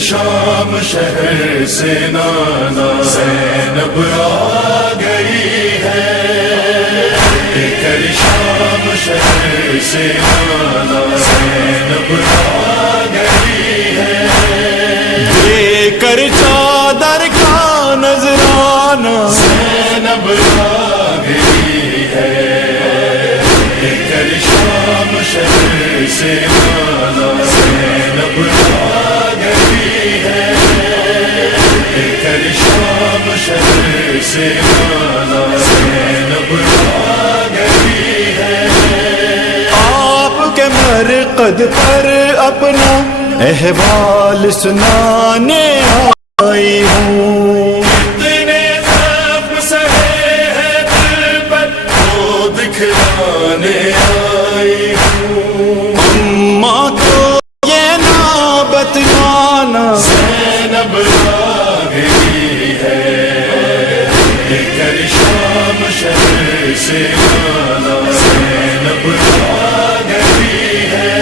شام شہر سے نانا زینب آ گئی ہے، کر شام شہر سے نانا زینب آ گئی ہے، دے کر چادر کا نذرانہ زینب آ گئی ہے، کر شام شہر سے نانا زینب آ گئی ہے، کر شام شہر سے نانا زینب آ گئی ہے، آپ کے مرقد پر اپنا احوال سنانے آئی ہوں، اتنے زخم سہے ہیں دل پر وہ دکھلانے آئی ہوں، اماں کو یہ نہ بتلانا زینب آ گئی ہے، کر شام شہر سے نانا زینب آ گئی ہے،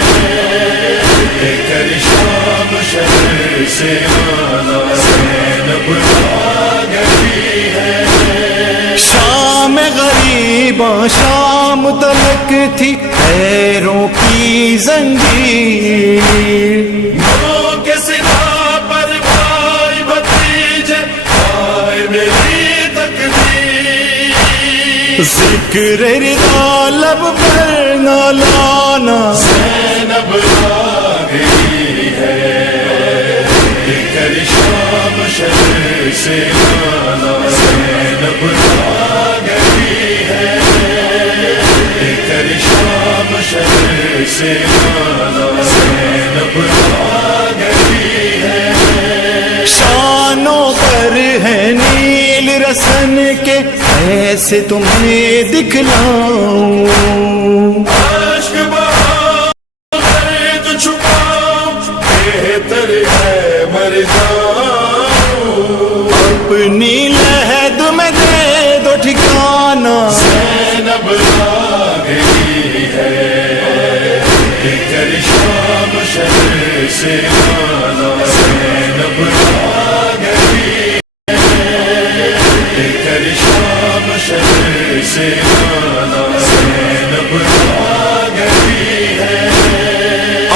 کر شام شہر سے نانا زینب آ گئی ہے، شام غریباں شام تلک تھی خیروں کی زنجیر، ماں کے سلا پر بھائی بھتیجے آئے میری تقدیر، ذکر رضا لب پر نہ لانا زینب آ گئی ہے، کر شام شہر سے نانا زینب آ گئی ہے، کر شام شہر سے نانا زینب آ گئی ہے، شانوں پر ہے نیل رسن کے ایسے تمہیں دکھلاؤں، عشق بہا درد چھپاؤ بہتر ہے مر جاؤں، اپنی لحد میں دے دو ٹھکانہ زینب آ گئی ہے، کر شام شہر سے نانا زینب آ گئی ہے، کر شام شہر سے نانا زینب آ گئی ہے،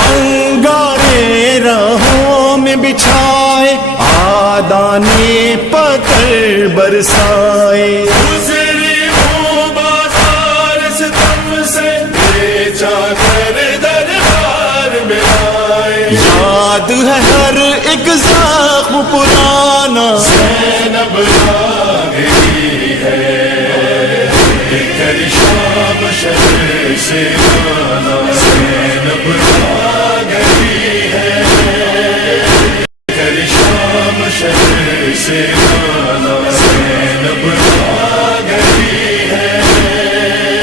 انگارے راہوں میں بچھائے آدانے پتھر برسائے، گزری ہوں بازار ستم سے بیچا کر دربار میں آئے، یاد ہے ہر ایک زخم پرانا زینب آ گئی ہے، کر شام شہر سے نانا زینب آ گئی ہے، کر شام شہر سے نانا زینب آ گئی ہے،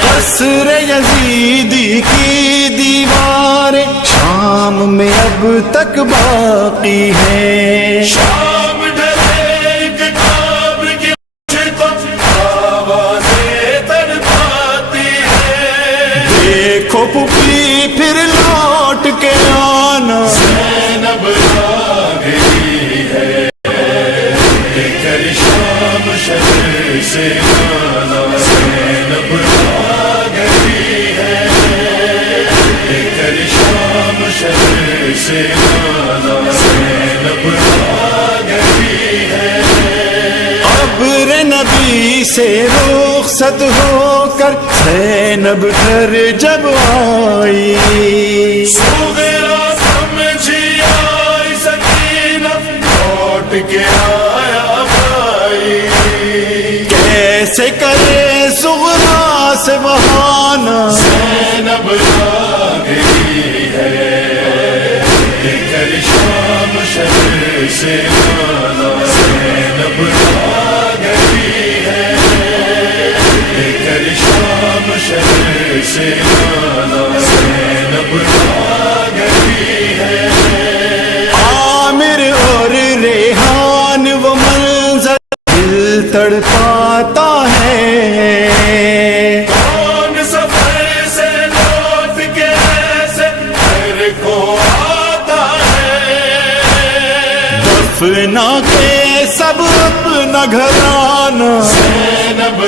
قصر یزیدی کی دیواریں شام میں اب تک باقی ہیں، شام ڈھلے ایک قبر کی مجھ کو آوازیں تڑپاتی ہے، دیکھو پھوپھی پھر لوٹ کے آنا زینب آ گئی ہے، کر شام شہر سے نانا زینب آ گئی ہے، کر شام شہر سے نانا زینب آ گئی ہے، ابر نبی سے رخصت ہو کر زینب گھر جب آئی، سوغرا سمجھی آئی سکینہ لوٹ کے آیا بھائی، کیسے کرے صغرا سے بہانا زینب آ گئی ہے، کر شام شہر سے نانا زینب آ گئی ہے، کر شام شہر سے بنا کے سب اپنا گھرانا زینب